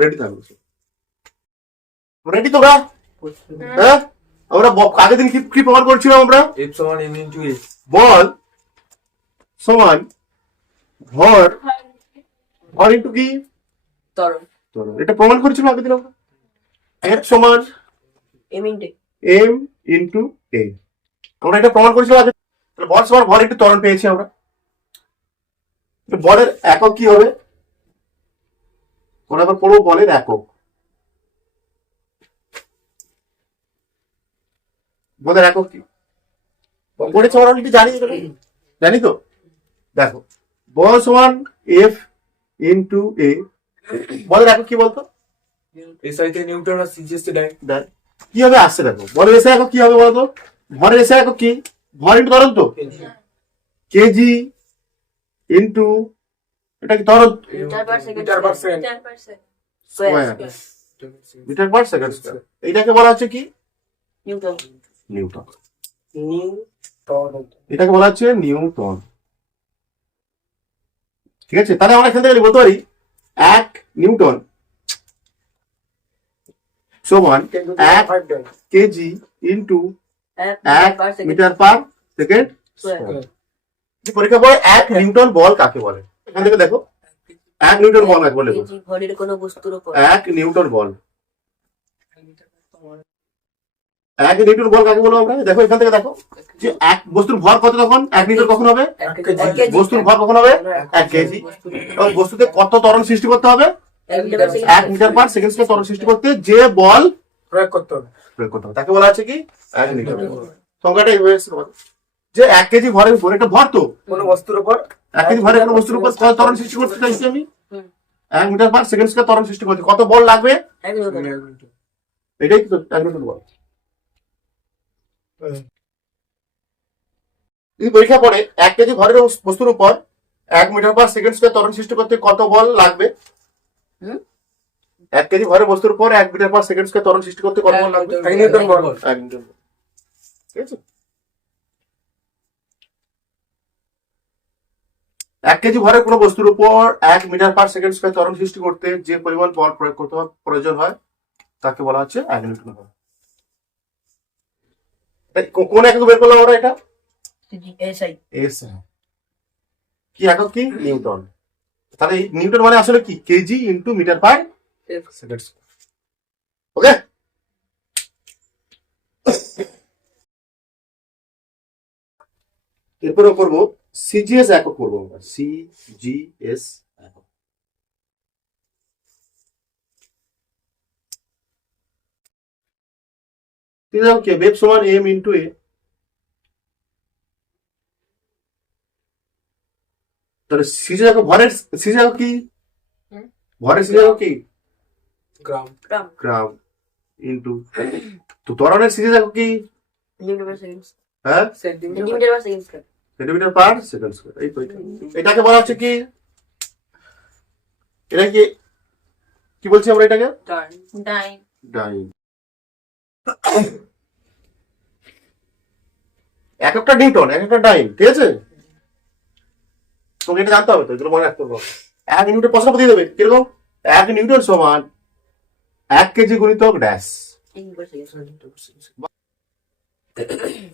Ready থাকবে। Ready তোমরা? হ্যাঁ, আমরা আগের দিন কি প্রমাণ করছিলাম আমরা? F সমান m into a। বল সমান ভর, ভর ইন্টু কি? ত্বরণ। এটা প্রমাণ করেছিল আগের দিন আমরা। F সমান m into m into a, আমরা এটা প্রমাণ করেছিলাম আগে। তাহলে বল সমান ভর ইন্টু ত্বরণ পেয়েছি আমরা। বলের একক কি হবে? আমরা এবার পড়বো বলের একক। বলের একক কি পড়েছি আমরা অলরেডি, জানি তো। দেখো, বল সমান F ইন্টু a, বলের একক কি বলতো? SI তে নিউটন আর CGS তে ডাইন। কি হবে আসছে দেখো, বলের এসে একক কি হবে বলতো? ভরের এসে একক কি? ভর ইন্টু ত্বরণ তো, কেজি ইন্টু এটা কি ত্বরণ? Metre per second. Metre per second square. এইটাকে বলা হচ্ছে কি? নিউটন। নিউটন। নিউটন। এটাকে বলা হচ্ছে নিউটন। ঠিক আছে, তাহলে আমরা এখান থেকে বলতে পারি 1 নিউটন সমান 1 KG into 1 metre per second square. পরীক্ষা করে 1 নিউটন বল কাকে বলে? এখান থেকে দেখো 1 নিউটন বল কাকে বলে? ভরের কোনো বস্তুর উপর 1 নিউটন বল। 1 নিউটন বল কাকে বলবো আমরা? দেখো এখান থেকে দেখো যে এক বস্তুর ভর কত, তখন 1 নিউটন কখন হবে? বস্তুর ভর কখন হবে? 1 কেজি। এবং বস্তুতে কত ত্বরণ সৃষ্টি করতে হবে? 1 মিটার পার সেকেন্ড স্কয়ার ত্বরণ সৃষ্টি করতে যে বল প্রয়োগ করতে হবে তাকে বলা আছে কি? 1 নিউটন। সংখ্যাটা এইভাবে এসেছে তোমাদের, যে 1 কেজি ভরের উপর, এটা ভর তো, কোনো বস্তুর উপর 1 কেজি ভরের কোনো বস্তুর উপর কত ত্বরণ সৃষ্টি করতে চাইছি আমি? 1 মিটার পার সেকেন্ড স্কয়ার ত্বরণ সৃষ্টি করতে কত বল লাগবে? 1 নিউটন। এটাই তো 1 নিউটন বল। এই পরীক্ষা করে 1 কেজি ভরের বস্তুর উপর 1 মিটার পার সেকেন্ড স্কয়ার ত্বরণ সৃষ্টি করতে কত বল লাগবে? 1 কেজি ভরের বস্তুর উপর 1 মিটার পার সেকেন্ড স্কয়ার ত্বরণ সৃষ্টি করতে কত বল লাগবে? 1 নিউটন বল। 1 নিউটন বল। ঠিক আছে, 1 কেজি ভরের কোনো বস্তুর উপর 1 মিটার পার সেকেন্ড স্কয়ার ত্বরণ সৃষ্টি করতে যে পরিমাণ বল প্রয়োগ করতে প্রয়োজন হয় তাকে বলা হচ্ছে 1 নিউটন বল। কোন একক বের করলাম আমরা? এটা SI। SI। কি একক? কি? নিউটন। তাহলে নিউটন মানে আসলে কি? KG into metre per second square. Okay, এরপরে করব সিজিএস একক করবো আমরা। সিজিএস একক। কি? বেব সমান এম ইন্টু এ। তাহলে সিজি একক, ভরের সিজি একক কি? ভরের সিজি একক কি? গ্রাম। গ্রাম ইন্টু, তো ত্বরণের সিজি একক কি? Metre per second. হ্যাঁ, centimetre per second square. Centimetre per second square. এই তো এটাকে বলা হচ্ছে কি? এটা কি কি বলছি আমরা এটাকে? ডাইন। ডাইন। এক একটা নিউটন, এক একটা ডাইন। ঠিক আছে, তোমাকে এটা জানতে হবে তো, এগুলো মনে রাখতে হবে। 1 নিউটন প্রশ্ন দিয়ে দেবে কিরকম? 1 নিউটন সমান 1 কেজি গুণিতক ড্যাশ।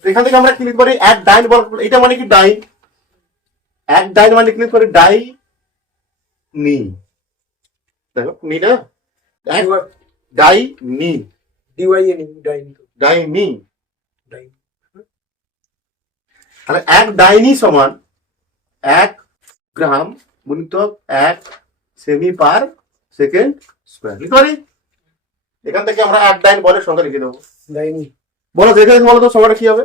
এখান থেকে আমরা কি লিখতে পারি? 1 ডাইন বল, এটা মানে কি? ডাইন। 1 ডাইন মানে কি লিখতে পারি? ডাই নি। দেখো নি না, ডাই নি, DYN ডাইন। ডাই নি। ডাইন। তাহলে 1 ডাইনি সমান 1 গ্রাম গুণিতক 1 সেমি পার সেকেন্ড স্কয়ার লিখতে পারি। এখান থেকে আমরা 1 ডাইন বলের সংখ্যা লিখে দেবো। ডাইন। বলো দেখে বলো তো সংখ্যাটা কি হবে?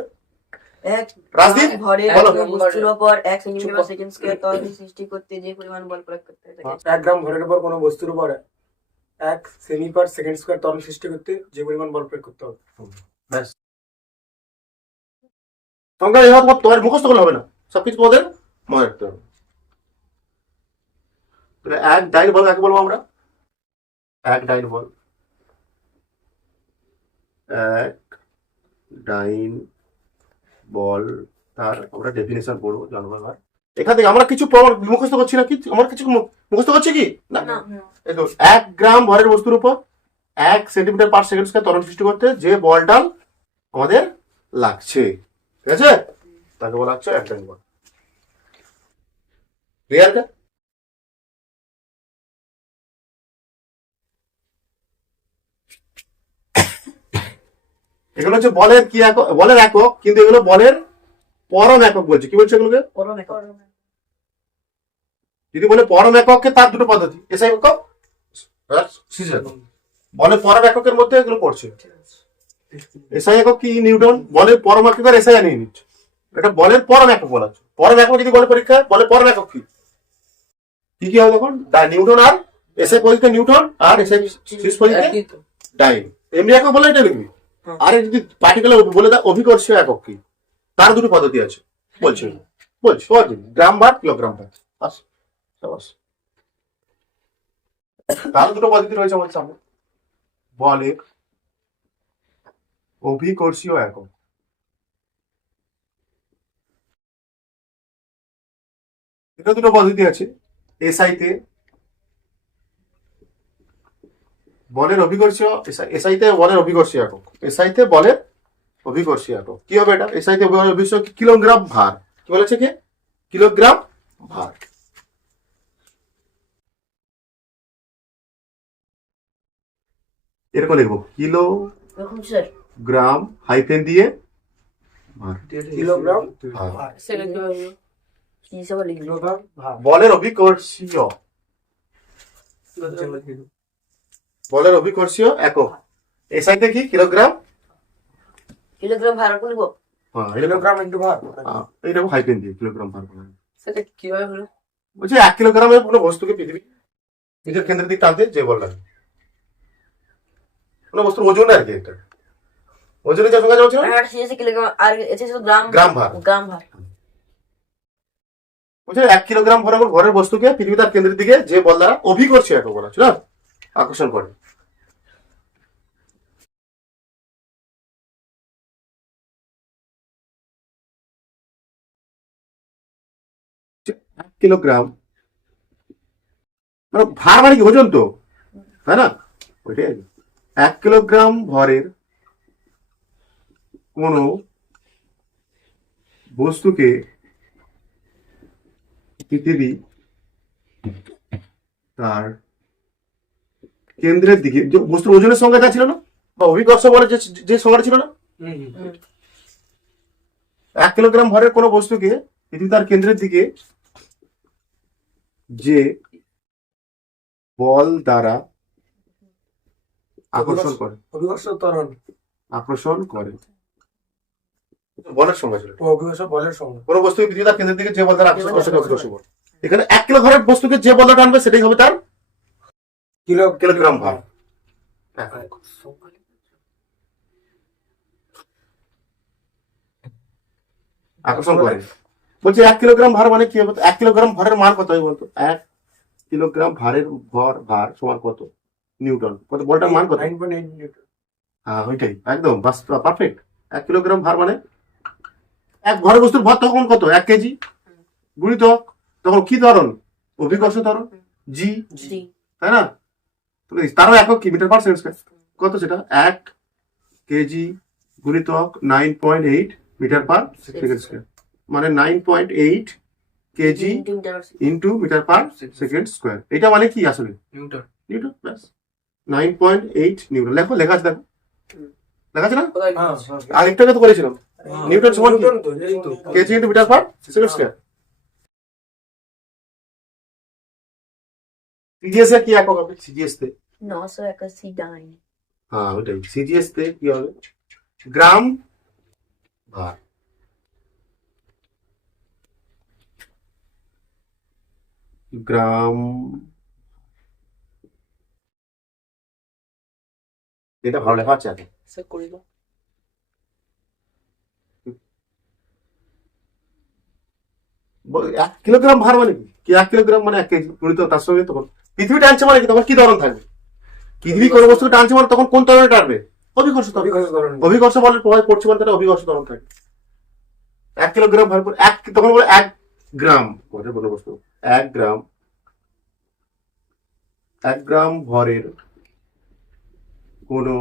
রাজদীপ ভরের বলো। বস্তুর উপর 1 সেন্টিমিটার পার সেকেন্ড স্কয়ার ত্বরণ সৃষ্টি করতে যে পরিমাণ বল প্রয়োগ করতে হয় তাকে 1 গ্রাম ভরের উপর কোনো বস্তুর উপর 1 সেমি পার সেকেন্ড স্কয়ার ত্বরণ সৃষ্টি করতে যে পরিমাণ বল প্রয়োগ করতে হবে। ব্যাস, সংখ্যা এভাবে তোমার মুখস্থ করলে হবে না, সবকিছু তোমাদের মনে রাখতে হবে। তাহলে 1 ডাইন বল কাকে বলবো আমরা? 1 ডাইন বল, 1 ডাইন বল, তার আমরা ডেফিনেশন পড়বো জানবো। এখান থেকে আমরা কিছু প্রমাণ মুখস্থ করছি না, কি আমরা কিছু মুখস্থ করছি কি না? না এই তো 1 গ্রাম ভরের বস্তুর উপর 1 সেন্টিমিটার পার সেকেন্ড স্কয়ার ত্বরণ সৃষ্টি করতে যে বলটা আমাদের লাগছে, ঠিক আছে, তাকে বলা হচ্ছে অ্যাটমিক বল। ক্লিয়ার? এগুলো হচ্ছে বলের কি একক, বলের একক, কিন্তু এগুলো বলের পরম একক বলছে। কি বলছে এগুলোকে? পরম একক। যদি বলে পরম এককে, তার দুটো পদ্ধতি, এসআই একক আর সিজি একক। বলের পরম এককের মধ্যে এগুলো পড়ছে। এসআই একক কি? নিউটন। বলের পরম একক আর এসআই নিয়ে নিচ্ছে, এটা বলের পরম একক বলা হচ্ছে। পরম একক যদি বলে পরীক্ষা, বলে পরম একক কি কি কি হবে তখন? নিউটন। আর এসআই পরীক্ষা নিউটন, আর এসআই সিজ পরীক্ষা ডাইন। এমনি একক বলে এটা লিখবি। আর যদি পার্টিকুলার বলে দেয় অভিকর্ষীয় একক কি, তার দুটো পদ্ধতি আছে বলছে। বলছি গ্রাম ভার, কিলোগ্রাম ভার, তার দুটো পদ্ধতি রয়েছে আমার সামনে। বলের অভিকর্ষীয় একক, এটা দুটো পদ্ধতি আছে। এসআই তে বলের অভিকর্ষীয়, এসআই তে বলের অভিকর্ষীয় একক, এসআই তে বলের অভিকর্ষীয় একক কি হবে? এটা এসআই তে বলের অভিকর্ষীয় কিলোগ্রাম ভার। কি বলেছে কি? কিলোগ্রাম ভার। এরকম লিখবো, কিলোগ্রাম হাইফেন দিয়ে ভার। কিলোগ্রাম ভার। কি হিসাবে লিখবি? কিলোগ্রাম ভার। বলের অভিকর্ষীয়, বলের অভিকর্ষীয় একক এসআই তে কি? কিলোগ্রাম। কিলোগ্রাম ভার লিখবো। হ্যাঁ, কিলোগ্রাম ইন্টু ভার। এইরকম হাইফেন দিয়ে কিলোগ্রাম ভার বলা হয়। সেটা কিভাবে হলো? বলছি 1 কিলোগ্রামের কোনো বস্তুকে পৃথিবী নিজের কেন্দ্রের দিকে টানতে যে বল লাগে, কোনো বস্তুর ওজন আর কি, এটা ওজনের যা সংখ্যা যাচ্ছে আর আছে কিলোগ্রাম, আর আছে শুধু গ্রাম। গ্রাম ভার। গ্রাম ভার। বলছে 1 কিলোগ্রাম ভরের বস্তুকে পৃথিবী তার কেন্দ্রের দিকে যে বল দ্বারা অভিকর্ষীয় একক বলা হচ্ছে না, আকর্ষণ করে। কিলোগ্রাম মানে ভার মানে কি? ওজন তো, তাই না? ওইটাই 1 কিলোগ্রাম ভরের কোন বস্তুকে পৃথিবী তার কেন্দ্রের দিকে, যে বস্তুর ওজনের সংখ্যা যা ছিল না, বা অভিকর্ষ বলে যে সংখ্যাটা ছিল না, 1 কিলোগ্রাম ভরের কোন বস্তুকে পৃথিবী তার কেন্দ্রের দিকে যে বল দ্বারা আকর্ষণ করে, অভিকর্ষ ত্বরণ, আকর্ষণ করে, বলের সংখ্যা ছিল। অভিকর্ষ বলের সঙ্গে কোন বস্তুকে পৃথিবী তার কেন্দ্রের দিকে যে বল দ্বারা আকর্ষণ করে, অভিকর্ষ বল। এখানে 1 কিলো ভরের বস্তুকে যে বলটা টানবে সেটাই হবে তার কিলোগ্রাম ভার। আকর্ষণ করে। বলছে 1 কিলোগ্রাম ভার মানে কি হবে? 1 কিলোগ্রাম ভরের মান কত হয় বলতো? 1 কিলোগ্রাম ভারের ভার সমান কত নিউটন? কত? বলটার মান কত? 9.8 নিউটন। হ্যাঁ, ওইটাই একদম পারফেক্ট। 1 কিলোগ্রাম ভার মানে এক ভরের বস্তুর ভর তখন কত? 1 কেজি গুণিত তখন কি ত্বরণ? অভিকর্ষ ত্বরণ, জি, তাই না? তারও একক কি? Metre per second square. কত সেটা? 1 কেজি গুণিতক 9.8 মিটার পার সেকেন্ড স্কয়ার, মানে 9.8 KG into metre per second square. এটা মানে কি আসলে? নিউটন। Newton plus 9.8 newton. লেখো, লেখা আছে, দেখো লেখা আছে না? আর একটাকে তো করেছিলাম, নিউটন সমান কি? KG into metre per second square. CGS এর কি একক হবে? সিজিএস তে 981 ডাইন। হ্যাঁ, ওইটাই। সিজিএস তে কি হবে? গ্রাম ভার। গ্রাম, এটা ভালো লেখা আছে আগে। 1 কিলোগ্রাম ভার মানে কি? 1 কিলোগ্রাম মানে 1 কেজি গুণিত তার সঙ্গে তখন পৃথিবী টানছে মানে কি? তখন কি ধরন থাকবে? পৃথিবী কোনো বস্তু টানছে মানে তখন কোন ধরনের টানবে? অভিকর্ষ ত্বরণ। অভিকর্ষ বলের প্রভাব পড়ছে মানে তাহলে অভিকর্ষ ত্বরণ থাকে। 1 কিলোগ্রাম ভার 1 তখন বলে 1 গ্রাম কোনো বস্তু 1 গ্রাম ভরের কোনো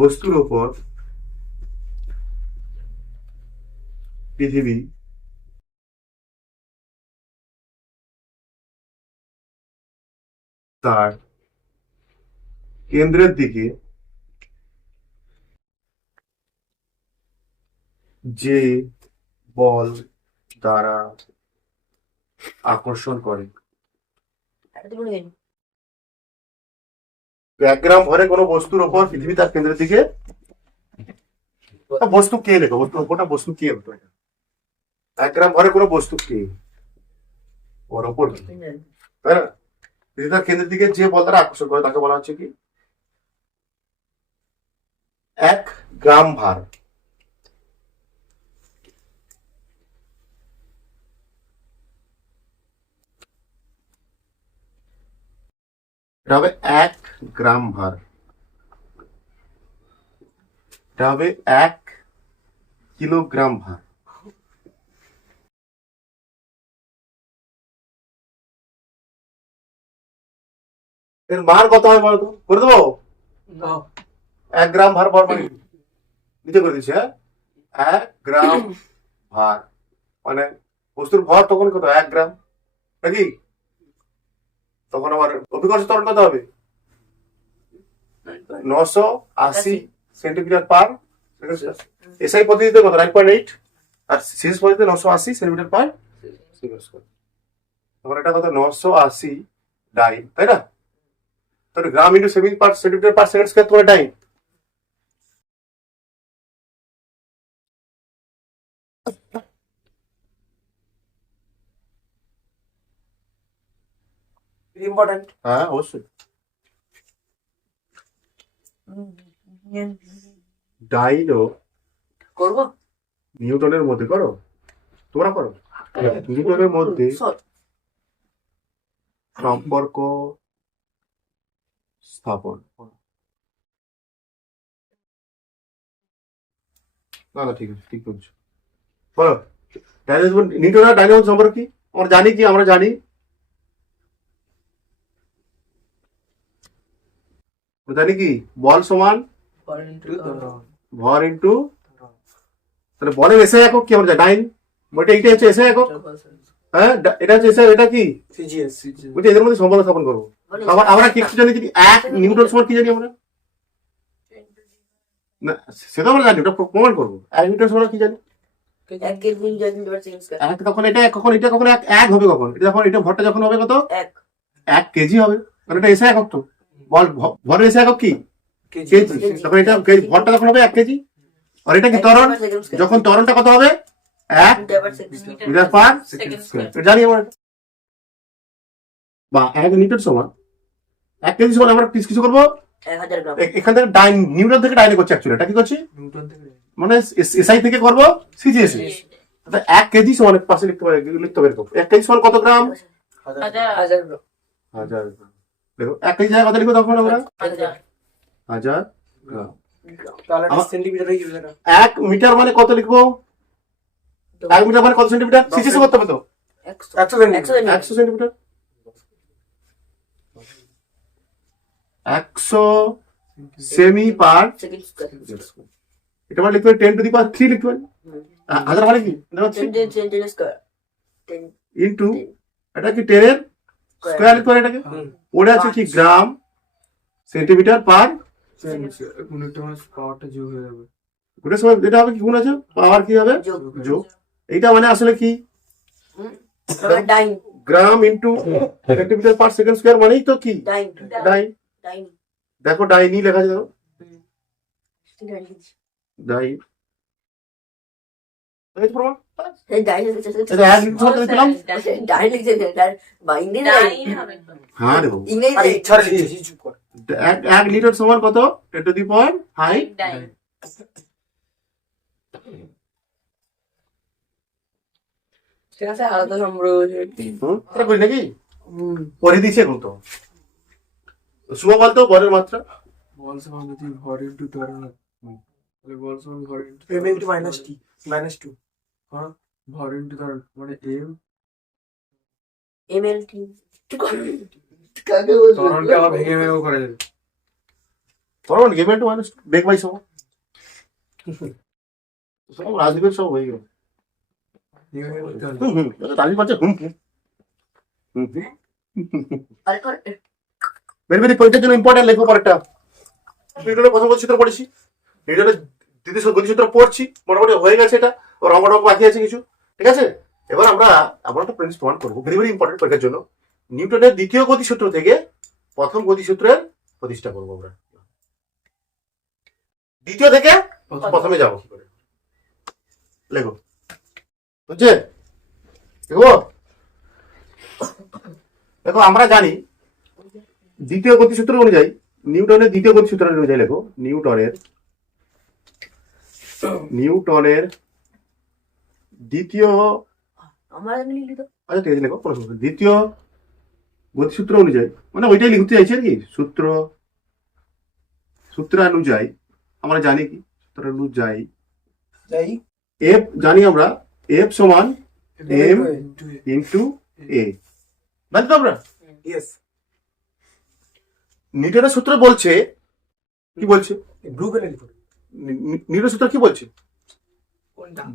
বস্তুর ওপর পৃথিবী তার কেন্দ্রের দিকে যে বল দ্বারা আকর্ষণ করে। এটা তো বলে 1 গ্রাম ভরে কোনো বস্তুর ওপর পৃথিবী তার কেন্দ্রের দিকে, বস্তু কে লেখো, বস্তুর ওপরটা বস্তু কে হতো এটা? 1 গ্রাম ভরে কোনো বস্তু কে, ওর ওপর কি, তাই না? পৃথিবী তার কেন্দ্রের দিকে যে বল দ্বারা আকর্ষণ করে তাকে বলা হচ্ছে কি 1 গ্রাম ভার। এটা হবে 1 গ্রাম ভার, এটা হবে 1 কিলোগ্রাম ভার। এর মান কত হয় বলতো, করে দেবো? 1 গ্রাম ভার বর মানে কি? নিচে করে দিচ্ছি, হ্যাঁ 1 গ্রাম ভার মানে বস্তুর ভর তখন কত, 1 গ্রাম নাকি? তখন আমার অভিকর্ষ ত্বরণ কত হবে, 980 সেন্টিমিটার পার সেকেন্ড। এসআই পদ্ধতিতে কত, 9.8, আর সিএস পদ্ধতিতে 980 সেন্টিমিটার পার সেকেন্ড স্কয়ার। তখন এটা কত, 980 ডাইন, তাই না? তাহলে gram into centimetre per second square তোমার ডাইন। ইম্পর্টেন্ট। হ্যাঁ অবশ্যই। ডাইন ও করবো নিউটনের মধ্যে করো, তোমরা করো, নিউটনের মধ্যে সম্পর্ক স্থাপন। না না ঠিক আছে, ঠিক বলছো, বলো নিউটন আর ডাইনামো সম্পর্ক কি? আমরা জানি কি, আমরা জানি কি বল সমান ভর ইন্টু, তাহলে বলের এসে একক কি আমরা জানি, ডাইন, বলতে এইটা হচ্ছে এসে একক, হ্যাঁ এটা হচ্ছে এসে, এটা কি সিজিএস বলছি, এদের মধ্যে সম্পর্ক স্থাপন করবো। আবার আমরা কি জানি, যদি 1 নিউটন সমান কি জানি আমরা, না সেটা আমরা জানি, ওটা প্রমাণ করবো। 1 নিউটন সমান কি জানি, 1 কেজি সেকেন্ড স্কয়ার। এক তখন এটা কখন, এটা কখন এক হবে কখন, এটা যখন এটা ভরটা যখন হবে কত, 1 কেজি হবে, কারণ এটা এসে একক তো, বল ভরের এসে একক কি কেজি, তখন এটা ভরটা তখন হবে 1 কেজি। আর এটা কি ত্বরণ, যখন ত্বরণটা কত হবে 1 মিটার পার সেকেন্ড স্কয়ার, এটা জানি আমরা। বা 1 নিউটন সমান 1 কেজি সমান আমরা কিছু করবো 1000 গ্রাম। এখান থেকে নিউটন থেকে ডাইনে করছি, অ্যাকচুয়ালি এটা কি করছি, নিউটন থেকে মানে এসআই থেকে করবো সিজিএস। 1 কেজি সমান পাশে লিখতে পারে, লিখতে পারে 1 কেজি সমান কত গ্রাম, 1000 গ্রাম। 1000 গ্রাম। দেখো 1 কেজি জায়গায় কত লিখবো তখন আমরা, 1000 গ্রাম। তাহলে সেন্টিমিটার হয়ে যাবে না? 1 মিটার মানে কত লিখবো, 1 মিটার মানে কত সেন্টিমিটার, সিজিএস করতে হবে তো, 100 centimetre. 100 centimetre, 100 semi per second square. এটা মানে লিখতে পারি 10 টু দি পাওয়ার 3 লিখতে পারি। 1000 মানে কি এটা হচ্ছে 10 স্কয়ার। 10 ইনটু, এটা কি 10 এর স্কয়ার লিখতে পারি এটাকে, ওটা আছে কি গ্রাম সেন্টিমিটার পার পাওয়ারটা যোগ হয়ে যাবে। ওটার সময় এটা হবে কি গুণ আছে, পাওয়ার কি হবে যোগ। এইটা মানে আসলে কি dyne gram into centimetre per second square মানেই তো কি ডাইন ডাইন। ডাইন দেখো ডাইনি লেখা আছে, দেখো ডাইন, এই তো প্রমাণ। এই ডাইন এটা 1 নিউটন সমান দিলাম, ডাইন লিখছে ডাইন বাইন্ডে ডাইন হবে। হ্যাঁ দেখো আরে ইংরেজি ইচ্ছা লিখেছি, চুপ কর। 1 লিটার সমান কত, 10 টু দি পাওয়ার 5 ডাইন। ঠিক আছে, আলাদা সম্পর্ক এটা করি নাকি পরে দিয়েছে এখন তো। শুভ বলতো বলের মাত্রা, বল সমান যদি ভর ইন্টু ত্বরণ হয়, তাহলে বল সমান ভর into m into minus t minus 2 হ্যাঁ ভর ইন্টু তার মানে এম এমএলটি কাকে বলছো? তরণটা আবার ভেঙে ভেঙেও করা যাবে। তখন গেমের টু মানুষ বেগ বাই সব সব রাজদীপের সব হয়ে গেল। ভেঙে ভেঙে করতে হবে। রাজদীপ পাচ্ছে আরে কর ভেরি পয়েন্টের জন্য ইম্পর্টেন্ট লেখো পরেরটা। নিউটনের প্রথম গতিসূত্র পড়েছি, নিউটনের দ্বিতীয় গতিসূত্র পড়ছি, মোটামুটি হয়ে গেছে। এটা রঙ বাকি আছে কিছু, ঠিক আছে। এবার আমরা একটা প্রিন্স প্রমাণ করবো, ভেরি ইম্পর্টেন্ট পরীক্ষার জন্য। নিউটনের দ্বিতীয় গতিসূত্র থেকে প্রথম গতিসূত্রের প্রতিষ্ঠা করবো আমরা। দ্বিতীয় থেকে প্রথমে যাবো, লেখো বুঝছে? দেখো আমরা জানি দ্বিতীয় গতিসূত্র অনুযায়ী, নিউটনের দ্বিতীয় গতিসূত্র অনুযায়ী লেখো, নিউটনের দ্বিতীয়, আমরা লিখলি তো আচ্ছা ঠিক আছে লেখো, কোনো সমস্যা নেই। দ্বিতীয় গতিসূত্র অনুযায়ী মানে ওইটাই লিখতে চাইছি আর কি। সূত্রানুযায়ী আমরা জানি কি, সূত্রানুযায়ী যাই এফ জানি আমরা, এফ সমান এম ইন্টু এ। ইন্টু এ, জানি তো আমরা। ইয়েস নিউটনের সূত্র বলছে, কি বলছে ব্লু পেনে লিখুন। নিউটনের সূত্র কি বলছে?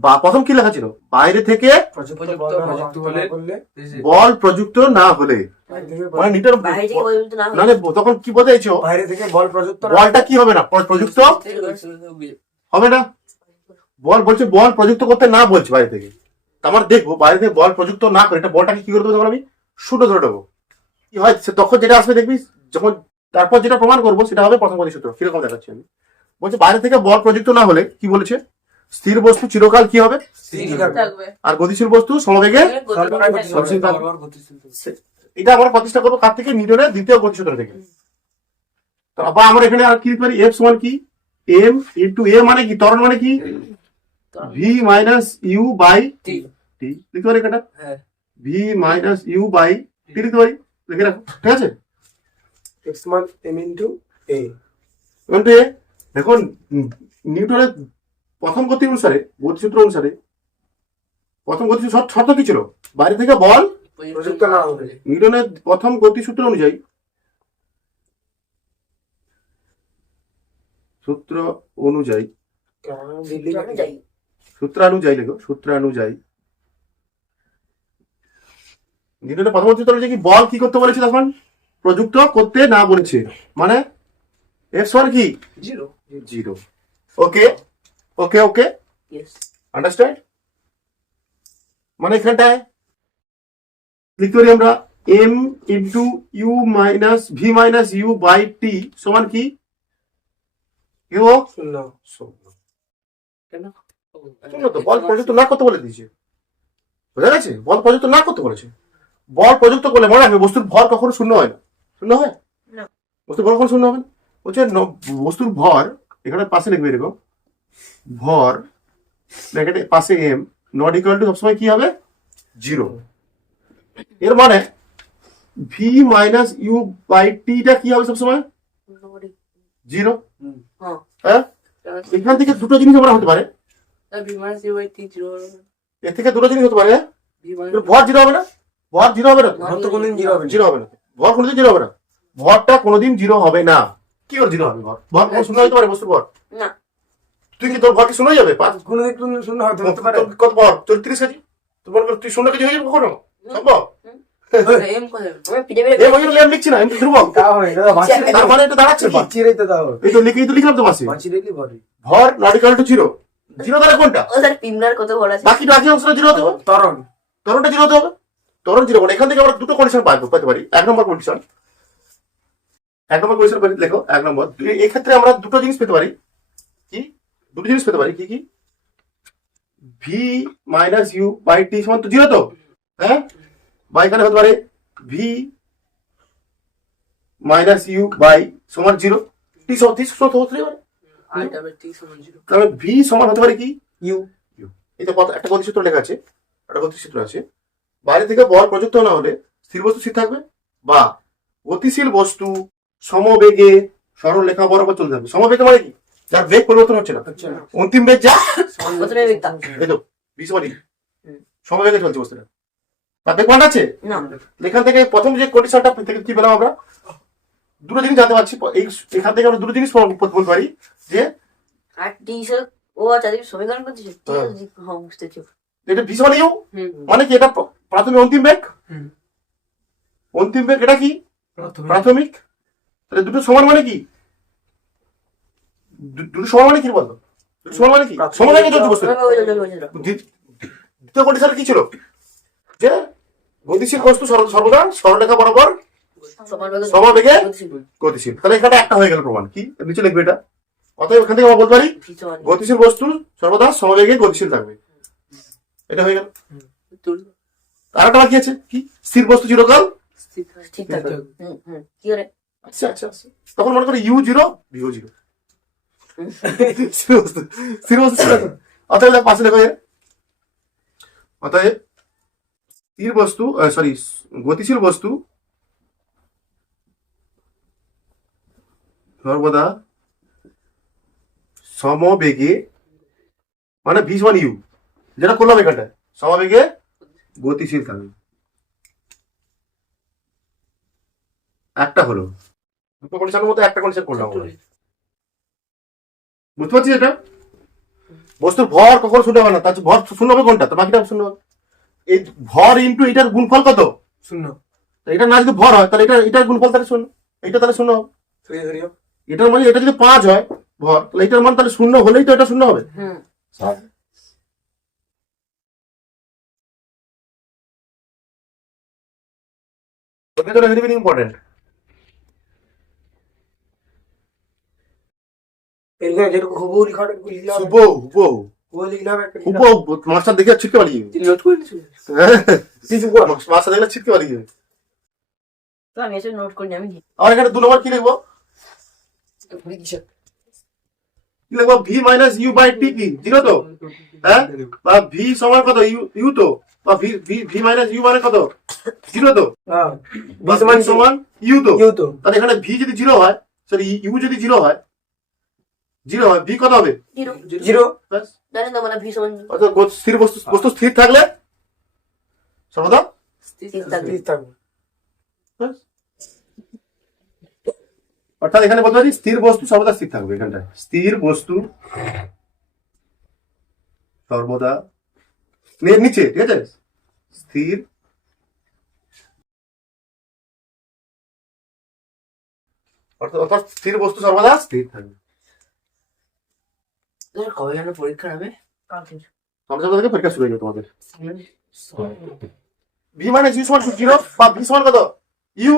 বা প্রথম কি লেখা ছিল? বাইরে থেকে প্রযুক্ত বল দ্বারা প্রযুক্ত বল বলে- করলে এই যে, বল প্রযুক্ত না হলে, মানে নিউটন বাইরে থেকে পর্যন্ত না নাহলে তখন কি বলতে চাইছো? বাইরে থেকে বল প্রযুক্ত না বলটা কি হবে না, প্রযুক্ত হবে না। বল বলছে বল প্রযুক্ত করতে না বলছে বাইরে থেকে। আমার দেখবো বাইরে থেকে বল প্রযুক্ত না করে এটা বলটাকে কি করে দেবো, তখন আমি শূন্য ধরে দেবো। কি হয় তখন যেটা আসবে দেখবি, যখন তারপর যেটা প্রমাণ করবো সেটা হবে প্রথম গতিসূত্র। কিরকম দেখাচ্ছি আমি, বলছে বাইরে থেকে বল প্রযুক্ত না হলে কি বলেছে, স্থির বস্তু চিরকাল কি হবে, থাকবে আর গতিশীল বস্তু সমবেগে। গতিশীল থাকবে। বারবার গতিশীল তো। এটা আমরা প্রতিষ্ঠা করবো কার থেকে, নিউটনের দ্বিতীয় গতিসূত্র থেকে। তারপর আমরা এখানে আর কি লিখতে পারি, এফ সমান কি, এম ইন্টু এ মানে কি, ত্বরণ মানে কি, ভি মাইনাস ইউ বাই টি। টি লিখতে পারি এটা, হ্যাঁ ভি মাইনাস ইউ বাই টি লিখতে পারি, লিখে রাখো, ঠিক আছে। এক্স মান এম ইনটু এ। এখানে দেখুন নিউটনের প্রথম গতি অনুসারে, গতিসূত্র অনুসারে প্রথম গতিসূত্র শর্ত কি ছিল, বাইরে থেকে বল প্রযুক্ত না হলে নিউটনের প্রথম গতিসূত্র অনুযায়ী, সূত্র অনুযায়ী, দিল্লি যাই সূত্রানুযায়ী লেখো, সূত্রানুযায়ী নিউটনের প্রথম গতিসূত্র অনুযায়ী কি বল কি করতে বলেছে, তখন প্রযুক্ত করতে না বলেছে, মানে এফ সমান কি zero zero. Okay okay okay, yes understand. মানে এখানটায় লিখতে পারি আমরা M into U minus V minus U by T সমান কি, কি হবো? শূন্য। শূন্য। শূন্য তো, বল প্রযুক্ত না করতে বলে দিয়েছে, বুঝা গেছে? বল প্রযুক্ত না করতে বলেছে। বল প্রযুক্ত করলে মনে রাখবে বস্তুর ভর কখনো শূন্য হয় না। শূন্য হয় না। বস্তুর ভর কখনো শূন্য হবে না। বলছে বস্তুর ভর এখানে পাশে লিখবে এরকম, ভর ব্র্যাকেটে পাশে এম নট ইকুয়াল টু সবসময় কি হবে, জিরো। এর মানে ভি মাইনাস ইউ বাই টিটা কি হবে সবসময়, জিরো। হ্যাঁ হ্যাঁ, এখান থেকে দুটো জিনিস আমরা হতে পারে, বিমাস ইউআইটি জিরো এর থেকে দুটো জিনিস হতে পারে। বিমাস ভর জিরো হবে না, ভর জিরো হবে না, ভর তো কোনদিন জিরো হবে না। জিরো হবে না, ভর কোনোদিন জিরো হবে না, ভরটা কোনোদিন জিরো হবে না। কি করে জিরো হবে ভর? ভর কোনো শূন্য হতে পারে বস্তুর ভর? না তুই কি তোর ভর কি শূন্য হয়ে যাবে? পাঁচ কোনদিন কোনো শূন্য হতে পারে। তোর কত ভর? 34 কেজি। তুই মনে কর তুই 0 কেজি হয়ে যাবে কখনো? সম্ভব? এম কোথায় আমি পিটে পিটে এই বইগুলো আমি লিখছি না, আমি তো ধ্রুবক। তাও হয়, দাদা বাঁচিয়ে তার মানে এটা দাঁড়াচ্ছে কি? বাঁচিয়ে রেখে দাও। এই তো লিখলাম তো পাশে, বাঁচিয়ে রেখে ভরি। ভর not equal to zero. Zero তাহলে কোনটা? ও স্যার পিমনার কত বড় আছে বাকি বাকি অংশটা জিরো হতে হবে, ত্বরণ তরণটা জিরো হতে হবে, তরণ জিরো করে। এখান থেকে আমরা দুটো কন্ডিশন পেতে পারি। এক নম্বর কন্ডিশন লেখো, এক নম্বর। এই ক্ষেত্রে আমরা দুটো জিনিস পেতে পারি, কি দুটো জিনিস পেতে পারি, কি কি, V minus U by T সমান তো জিরো তো, হ্যাঁ, বা এখানে হতে পারে ভি মাইনাস ইউ বাই সমান জিরো, টি সমান হতে পারে। আলটা বাই টি সমান জিরো তাহলে ভি সমান হতে পারে কি, ইউ। এই তো একটা গতিসূত্র লেখা আছে, একটা গতিসূত্র আছে, বাইরে থেকে বল প্রযুক্ত না হলে স্থির বস্তু স্থির থাকবে, বা গতিশীল বস্তু সমবেগে সরল রেখা বরাবর চলতে থাকবে। সমবেগে মানে কি, যার বেগ পরিবর্তন হচ্ছে না, আচ্ছা অন্তিম বেগ যা, প্রথমে দেখতাম এই তো ভি সমান ই। সমবেগে চলছে বস্তুটা। তার বেগ পাল্টাচ্ছে? না। এখান থেকে প্রথম যে কন্ডিশনটা থেকে কি পেলাম আমরা, দুটো জিনিস জানতে পারছি। এখান থেকে আমরা দুটো জিনিস বলতে পারি যে আর টি স্যার ও আচ্ছা তুমি সমীকরণ করতেছো টি হ্যাঁ বুঝতেছো। এটা ভি সমান ইউ, মানে কি এটা প্রাথমিক অন্তিম বেগ। অন্তিম বেগ এটা কি প্রাথমিক। তাহলে দুটো সমান মানে কি, দুটো সমান মানে কি বলতো, দুটো সমান মানে কি সমবেগে চলছে বস্তু। দ্বিতীয় কন্ডিশন কি ছিল যে গতিশীল বস্তু সর্বদা সরলরেখা বরাবর সমবেগে গতিশীল। তাহলে এখানে একটা হয়ে গেল প্রমাণ। কি নিচে লিখবে এটা। অতএব এখান থেকে আমরা বলতে পারি গতিশীল বস্তু সর্বদা সমবেগে গতিশীল থাকবে। এটা হয়ে গেল। আর একটা বাকি আছে কি, স্থির বস্তু চিরকাল ঠিক থাকে। কি করে? আচ্ছা আচ্ছা আচ্ছা, তখন মনে করি ইউ জিরো ভিও জিরো। স্থির বস্তু ছিল। অতএব পাশে লেখো এর। অতএব স্থির বস্তু সরি গতিশীল বস্তু সর্বদা সমবেগে, মানে ভি সমান ইউ যেটা করলাম এখানটায়, সমবেগে গতিশীল থাকবে। একটা হলো, দুটো কন্ডিশনের মধ্যে একটা কন্ডিশন করলাম আমরা। বুঝতে পারছিস এটা? বস্তুর ভর কখনো শূন্য হবে না, তার ভর শূন্য হবে কোনটা, তো বাকিটা শূন্য হবে। এই ভর ইন্টু এটার গুণফল কত? শূন্য। এটা না যদি ভর হয় তাহলে এটার গুণফল তাহলে শূন্য, এটা তাহলে শূন্য হবে। এটার মানে এটা যদি 5 হয় ভর, তাহলে এটার মান তাহলে শূন্য হলেই তো এটা শূন্য হবে। Very very important. এখানে যেটুকু হুবহু লিখাটা লিখলে হবে। হুবহু লিখলে হবে একটা হুবহু মাস্টার দেখে ছিটকে পালিয়ে যাবে। নোট করে নিয়েছি। মাস্টার দেখলে ছিটকে পালিয়ে যাবে। তো আমি এসে নোট করি আমি আর এখানে 2 নম্বর কি লিখবো? কি লিখবো? ভি মাইনাস ইউ বাই টি কি জিরো তো, হ্যাঁ? বা ভি সমান কত ইউ তো, বা ভি ভি মাইনাস ইউ মানে কত জিরো তো, হ্যাঁ বা ভি সমান ইউ তো। ইউ তো তাহলে এখানে ভি যদি জিরো হয়, সরি ইউ যদি জিরো হয়, ভি কত হবে? জিরো। জিরো। ব্যাস। জানেন তো মানে ভি সমান অর্থাৎ স্থির বস্তু স্থির থাকলে সর্বদা স্থির থাকবে। ঠিক থাকবে। ব্যাস। অর্থাৎ এখানে বলতে পারি স্থির বস্তু সর্বদা স্থির থাকবে। এখানটায় স্থির বস্তু সর্বদা নিচে, ঠিক আছে, স্থির অর্থাৎ স্থির বস্তু সর্বদা স্থির থাকবে। কবে যেন পরীক্ষা হবে? সবসময় থেকে পরীক্ষা শুরু হয়ে যাবে তোমাদের। ভি মাইনাস ইউ সমান জিরো, বা ভি সমান কত ইউ,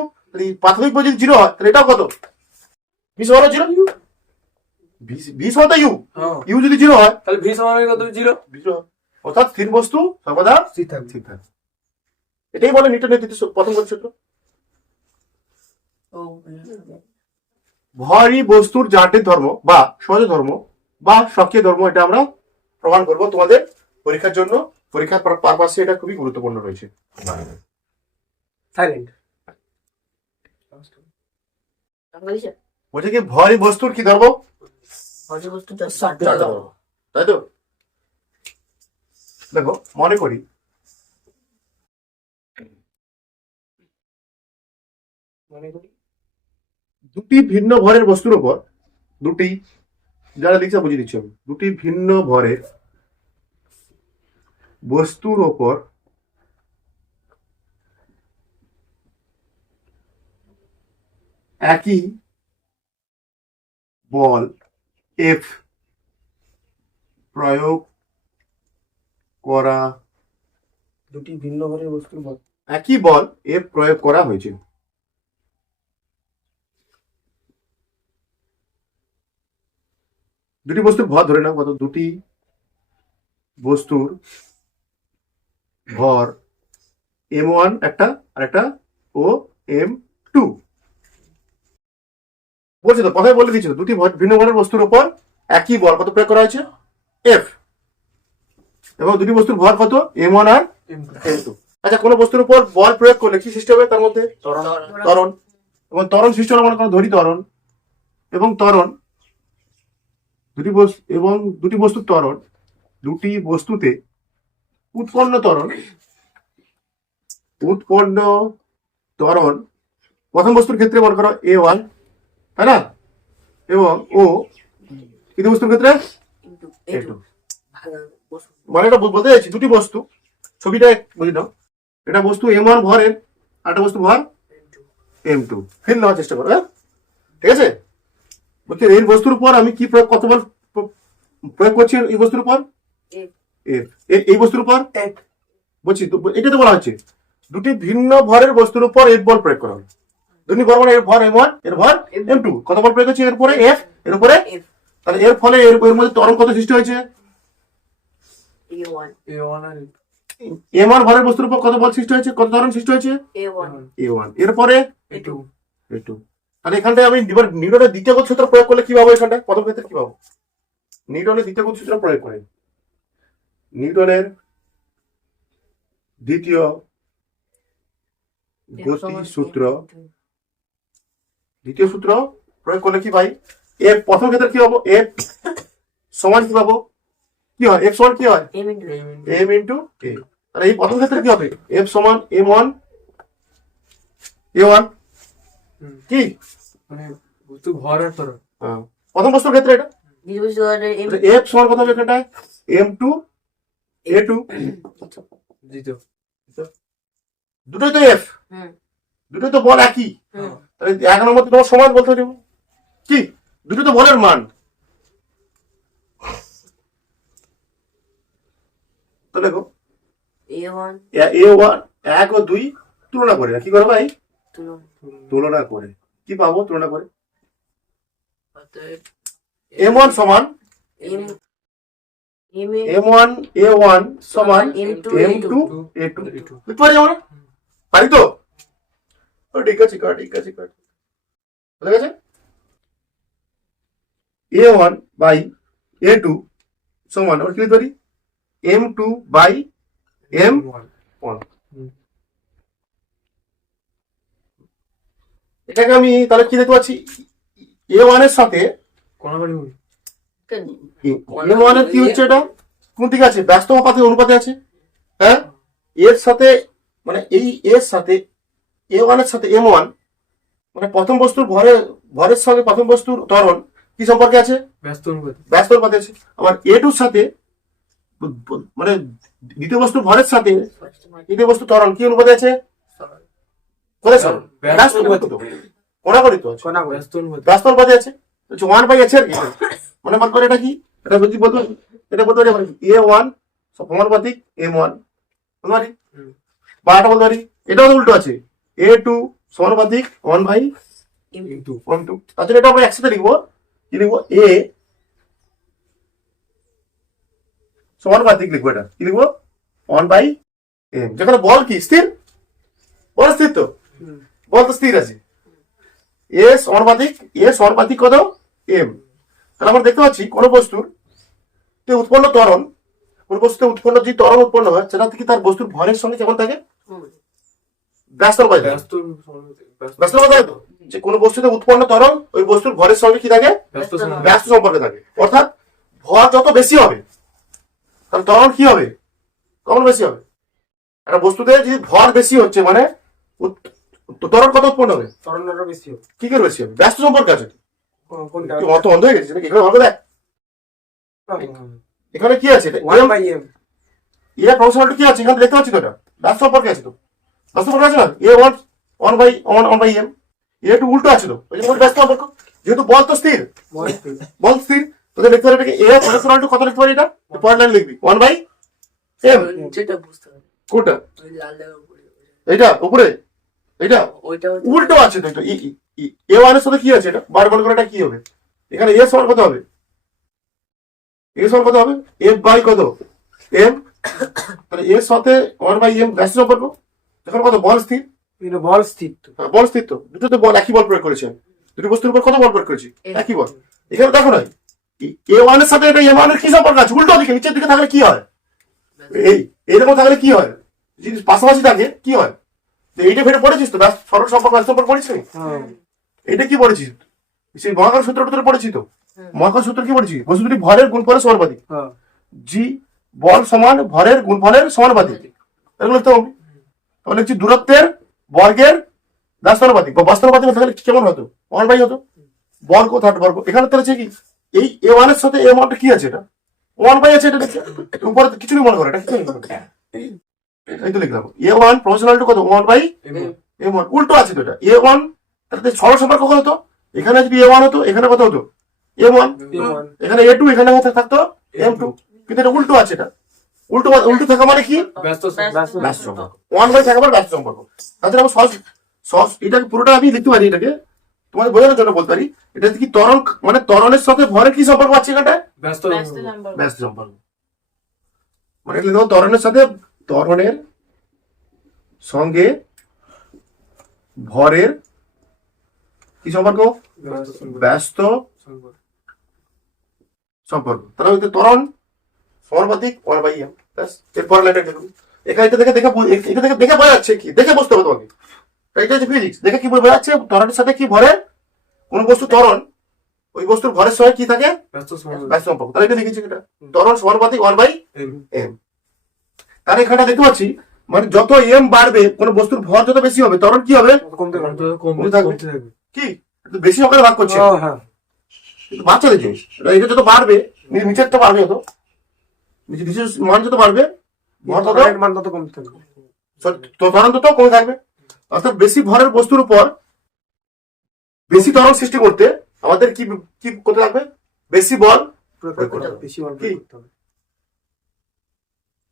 প্রাথমিক যদি জিরো হয় তাহলে এটাও কত ভি সমান জিরো। ভি সমান তো ইউ, ইউ যদি জিরো হয় তাহলে ভি সমান কত? জিরো। জিরো। অর্থাৎ স্থির বস্তু সর্বদা ঠিক থাকবে। ঠিক থাকে। এটাই বলে নিউটনের দ্বিতীয় প্রথম সূত্র। ভরই বস্তুর যান্ত্রিক ধর্ম বা সহজ ধর্ম বা সক্রিয় ধর্ম, এটা আমরা প্রমাণ করব তোমাদের পরীক্ষার জন্য। পরীক্ষার পারপাসে এটা খুবই গুরুত্বপূর্ণ রয়েছে। সাইলেন্ট। বলছে কি ভরই বস্তুর কি ধর্ম? বস্তু চারটা ধর্ম, তাই তো? দেখো মনে করি দুটি ভিন্ন ভরের বস্তুর উপর, দুটি যারা দেখছে বুঝিয়ে দিচ্ছি আমি, দুটি ভিন্ন ভরের বস্তুর ওপর একই বল এফ প্রয়োগ করা, দুটি ভিন্ন ভরের বস্তুর বল একই বল এফ প্রয়োগ করা হয়েছে। দুটি বস্তুর ভর ধরে নাও কত, দুটি বস্তুর ভর m1 একটা আর একটা ও m2 বলছে তো, কথাই বলে দিচ্ছিল দুটি ভিন্ন ভরের বস্তুর উপর একই বল কত প্রয়োগ করা হয়েছে f, এবং দুটি বস্তুর ভর কত m1 আর m2। আচ্ছা, কোন বস্তুর উপর বল প্রয়োগ করলে কি সৃষ্টি হবে? তার মধ্যে ত্বরণ, এবং ত্বরণ সৃষ্টি হলে মনে করো ধরি ত্বরণ এবং ত্বরণ, দুটি বস্তুর ত্বরণ, দুটি বস্তুতে উৎপন্ন ত্বরণ প্রথম বস্তুর ক্ষেত্রে মনে করো A1, তাই না, এবং ও দ্বিতীয় বস্তুর ক্ষেত্রে ইনটু A2। মানে এটা বলতে চাইছি দুটি বস্তু, ছবিটা বুঝে নাও, এটা বস্তু M1 ভরের, আর একটা বস্তু ভর M2। ফিল নেওয়ার চেষ্টা করো, হ্যাঁ, ঠিক আছে। বলছি এই বস্তুর উপর আমি কি প্রয়োগ, কত বল প্রয়োগ করছি এই বস্তুর উপর? F। এই বস্তুর উপর এক বলছি তো, এটা তো বলা হচ্ছে দুটি ভিন্ন ভরের বস্তুর উপর F বল প্রয়োগ করা হবে। দুটি ভর মানে এর ভর M1, এর ভর M2, কত বল প্রয়োগ হচ্ছে এর উপরে F, এর উপরে F। তাহলে এর ফলে এর মধ্যে ত্বরণ কত সৃষ্টি হয়েছে? A1 A1 আর M1 ভরের বস্তুর উপর কত বল সৃষ্টি হয়েছে, কত ত্বরণ সৃষ্টি হয়েছে? A1 A1। এরপরে A2 A2। তাহলে এখানটায় আমি নিউটনের দ্বিতীয় গতি সূত্র প্রয়োগ করলে কি পাবো? এখানটায় প্রথম ক্ষেত্রে কি পাবো? নিউটনের দ্বিতীয় গতি সূত্র প্রয়োগ করে, নিউটনের দ্বিতীয় গতি সূত্র, দ্বিতীয় সূত্র প্রয়োগ করলে কি পাই? এফ প্রথম ক্ষেত্রে কি পাবো? এফ সমান কি পাবো? কি হয়? এফ সমান কি হয়? M into এম ইন্টু এ। তাহলে এই প্রথম ক্ষেত্রে কি হবে? এফ সমান M1 A1 কি? মানে বস্তু ভর আর ত্বরণ। হ্যাঁ, প্রথম বস্তুর ক্ষেত্রে এটা দ্বিতীয় বস্তুর M এফ সমান কত হবে এখানটায়? M2 A2। দ্বিতীয় দুটোই তো এফ, হুম দুটোই তো বল একই, হুম তাহলে এক নম্বর তোমার সমান বলতে হবে কি? দুটো তো বলের মান, তো দেখো A1 A1 1 ও 2 তুলনা করে, কি করো ভাই? তুলনা তুলনা করে কি পাবো? তুলনা করে অতএব M1 সমান M M M1 A1 সমান M2 M2 A2। বুঝতে পারি আমরা? পারি তো? ও ঠিক আছে, ঠিক আছে, বুঝা গেছে? A1 বাই A2 সমান আমরা কি লিখতে পারি? M2 by M1। এটাকে আমি তাহলে কি দেখতে পাচ্ছি? A1 এর সাথে কোনাবাড়ি হবে। M1 এর কি হচ্ছে? এটা কোন দিকে আছে? ব্যস্ত অনুপাতে আছে, হ্যাঁ। এর সাথে মানে এই এর সাথে A1 এর সাথে M1 মানে প্রথম বস্তুর ভরের সঙ্গে প্রথম বস্তুর ত্বরণ কি সম্পর্কে আছে? ব্যস্ত অনুপাতে। ব্যস্ত অনুপাতে আছে। আবার A2 সাথে মানে দ্বিতীয় বস্তুর ভরের সাথে তৃতীয় বস্তুর ত্বরণ কি অনুপাতে আছে? কোথায় সরল? ব্যস্ত অনুপাতে তো কোনাগরিত আছে, ব্যস্ত অনুপাতে। ব্যস্ত অনুপাতে আছে। 1 আছে আর কি, মানে মনে করে এটা কি? এটা বলতে পারি A1 সমানুপাতিক M1 বলতে পারি, বা এটা বলতে পারি এটাও তো উল্টো আছে, A2 সমানুপাতিক 1/M2। তার জন্য এটা আমরা একসাথে লিখবো, কি লিখবো? A সমানুপাতিক লিখবো, এটা কি লিখবো? 1/M। যেখানে বল কি স্থির, বল স্থির তো, বল তো স্থির আছে। A সমানুপাতিক কত? M। তাহলে আমরা দেখতে পাচ্ছি কোন বস্তুর উৎপন্ন ত্বরণ, কোন বস্তুতে উৎপন্ন যে ত্বরণ উৎপন্ন হয় সেটা থেকে তার বস্তুর ভরের সঙ্গে কেমন থাকে? ব্যস্ত অনুপাতে থাকে। ব্যস্ত অনুপাতে। ব্যস্ত অনুপাতে থাকে তো, যে কোন বস্তুতে উৎপন্ন ত্বরণ ওই বস্তুর ভরের সঙ্গে কি থাকে? ব্যস্ত অনুপাতে। ব্যস্ত সম্পর্কে থাকে। অর্থাৎ ভর যত বেশি হবে তাহলে ত্বরণ কি হবে? কখন বেশি হবে? একটা বস্তুতে যদি ভর বেশি হচ্ছে মানে ত্বরণ কত উৎপন্ন হবে? ত্বরণ আরো বেশি হবে। কি করে বেশি হবে? ব্যস্ত সম্পর্কে আছে। কোনটা? তুই অত অন্ধ হয়ে গেছিস নাকি? এখানে ভালো দেখ, এখানে কি আছে? 1/M এর প্রফেশনালটা কি আছে? এখানে দেখতে পাচ্ছি তো, এটা ব্যস্ত সম্পর্কে আছে তো, ব্যস্ত সম্পর্কে আছে না? A1 1/M। A2 উল্টো আছে তো, ওই জন্য ব্যস্ত সম্পর্ক। যেহেতু বল তো স্থির, বল স্থির, তোদের লিখতে পারি এটাকে A প্রফেশনালটা কত লিখতে পারি? এটা পরের লাইন লিখবি 1/M। যেটা বুঝতে হবে কোনটা? ওই লাল দাগের উপরে এইটা উপরে, এইটা ওইটা উল্টো আছে তো। এটা A1 এর সাথে কি আছে? এটা বার মনে করে এটা কি হবে? এখানে A সমান কত হবে? A সমান কত হবে? F বাই কত? M। তাহলে এর সাথে 1/M ব্যস্ত সম্পর্ক। এখন কত? বল স্থির, এটা বল স্থির তো। বল স্থির তো, দুটোতে বল একই বল প্রয়োগ করেছি আমি। দুটো বস্তুর উপর কত বল প্রয়োগ করেছি? একই বল। এখানে দেখো না A1 এর সাথে এটা M1 এর কি সম্পর্ক আছে? উল্টো দিকে, নিচের দিকে থাকলে কি হয়? এইরকম থাকলে কি হয়? যদি পাশাপাশি থাকে কি হয়? তো এইটা ফেটে পড়েছিস তো, সরল সম্পর্ক ব্যস্ত সম্পর্ক পড়েছিস নি? এটা কি পড়েছিস? সেই মহাকর্ষ সূত্রটা তোর পড়েছি তো। মহাকর্ষ সূত্র কি পড়েছি? বস্তু দুটি ভরের গুণ করে সমানুপাতিক। G বল সমান ভরের গুণফলের সমানুপাতিক, এগুলো লিখতে হবে। তাহলে লিখছি দূরত্বের বর্গের ব্যস্তানুপাতিক বা বাস্তবানুপাতিক তাহলে কেমন হতো? 1/, হতো বর্গ থার্ড বর্গ। এখানে তো হচ্ছে কি এই a1 এর সাথে a1 টা কি আছে? এটা 1/, আছে। এটা লিখছি উপরে তো কিছু নেই মনে করো, এটা কিছু নেই মনে করো। এই তো লিখলাম a1 প্রপোর্শনাল টু কত? 1/, a1 উল্টো আছে তো এটা a1, তাহলে সরল সম্পর্ক কত হতো? এখানে যদি a1 হতো এখানে কত হতো? a1, এখানে a2, এখানে থাকতো m2, কিন্তু এটা উল্টো আছে। এটা উল্টো উল্টো থাকা মানে কি? ব্যস্ত ব্যস্ত সম্পর্ক। 1/, থাকা মানে ব্যস্ত সম্পর্ক। তাছাড়া আমি সহজ এটাকে পুরোটা আমি লিখতে পারি, এটাকে তোমাদের বোঝানোর জন্য বলতে পারি। এটা কি ত্বরণ, মানে ত্বরণের সাথে ভরের কি সম্পর্ক আছে এখানটায়? ব্যস্ত ব্যস্ত সম্পর্ক। মানে এটা লিখবো ত্বরণের সাথে, ত্বরণের সঙ্গে ভরের কি সম্পর্ক? ব্যস্ত সম্পর্ক। তাহলে ওই ত্বরণ সমানুপাতিক 1/m। এরপর লাইনটা দেখুন, এখানে এটা দেখে দেখে বোঝা যাচ্ছে কি? দেখে বুঝতে হবে তোমাকে। এটা হচ্ছে ফিজিক্স, দেখে কি বোঝা যাচ্ছে? ত্বরণের সাথে কি ভরের, কোন বস্তু ত্বরণ, ওই বস্তুর ভরের সঙ্গে কি থাকে? ব্যস্ত সম্পর্ক। তাহলে এটা লিখেছি, এটা ত্বরণ সমানুপাতিক 1/m। তাহলে এখানটা দেখতে পাচ্ছি মানে যত m বাড়বে, কোন বস্তুর ভর যত বেশি হবে, ত্বরণ কি হবে? কমতে থাকবে। কি বেশি অঙ্কের ভাগ করছে? কিন্তু বাচ্চাদের জিনিস, এটা যত বাড়বে নিচেরটা বাড়বে, হতো নিচের মান যত বাড়বে ভর তত মান তত কমতে থাকবে, ত্বরণ তত কমে থাকবে। অর্থাৎ বেশি ভরের বস্তুর উপর বেশি ত্বরণ সৃষ্টি করতে আমাদের কি কি করতে লাগবে? বেশি বল প্রয়োগ করতে হবে। বেশি বল প্রয়োগ করতে হবে।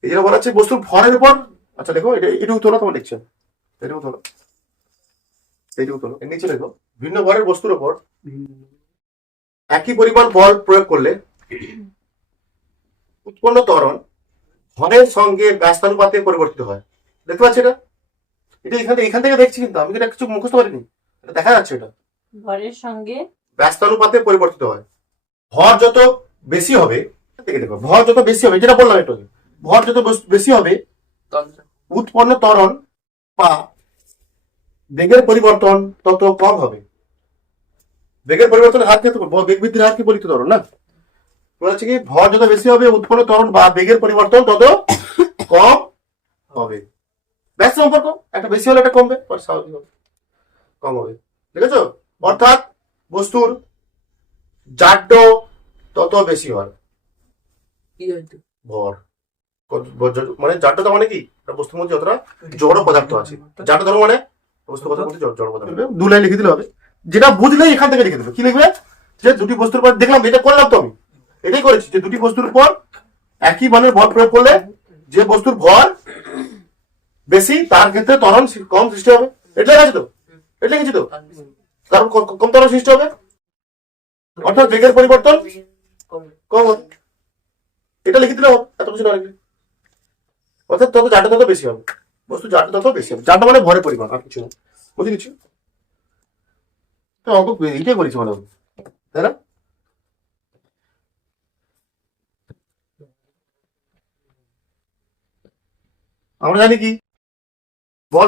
এই জন্য বলা হচ্ছে বস্তুর ভরের উপর। আচ্ছা দেখো, এটুকু তোলো, তোমার লিখছেন এটুকু তোলো, এইটুকু তোলো, এর নিচে দেখো ভিন্ন ভরের বস্তুর উপর একই পরিমাণ বল প্রয়োগ করলে উৎপন্ন ত্বরণ ভরের সঙ্গে ব্যস্তানুপাতে পরিবর্তিত হয়। দেখতে পাচ্ছি এটা? এটা এখান থেকে দেখছি, কিন্তু আমি এটা কিছু মুখস্থ করিনি, এটা দেখা যাচ্ছে। এটা ভরের সঙ্গে ব্যস্তানুপাতে পরিবর্তিত হয়। ভর যত বেশি হবে, দেখো ভর যত বেশি হবে, যেটা বললাম একটু আগে, ভর যত বেশি হবে উৎপন্ন ত্বরণ বা বেগের পরিবর্তন তত কম হবে। বেগের পরিবর্তনের হার কিন্তু বেগ বৃদ্ধির হার কি বলিত ত্বরণ না? বলছে কি ভর যত বেশি হবে উৎপন্ন ত্বরণ বা বেগের পরিবর্তন তত কম হবে। ব্যস্ত সম্পর্ক, একটা বেশি হলে একটা কমবে, স্বাভাবিক হবে, কম হবে। ঠিক আছে? অর্থাৎ বস্তুর জাড্য তত বেশি হয় ভর। মানে জাড্যতা মানে কি? বস্তুর মধ্যে যতটা জড় পদার্থ আছে, জাড্য ধর্ম মানে বস্তুর মধ্যে জড় পদার্থ। দু লাইন লিখে দিলে হবে, যেটা বুঝলে এখান থেকে লিখে দেবে। কি লিখবে? যে দুটি বস্তুর উপর, দেখলাম এটা করলাম তো আমি এটাই করেছি, যে দুটি বস্তুর উপর একই মানের ভর প্রয়োগ করলে যে বস্তুর ভর বেশি তার ক্ষেত্রে ত্বরণ কম সৃষ্টি হবে। এটা লেখা আছে তো? এটা লিখেছি তো? তারপর কম ত্বরণ সৃষ্টি হবে, অর্থাৎ বেগের পরিবর্তন কম হবে। এটা লিখে দিলে হবে, এত কিছু না লিখলে। অর্থাৎ তত জাড্য তত বেশি হবে, বস্তু জাড্য তত বেশি হবে। জাড্য মানে ভরের পরিমাণ, আর কিছু না। বুঝে কিছু তো অঙ্ক এইটাই করেছি মনে হবে, তাই না? আমরা জানি কি বল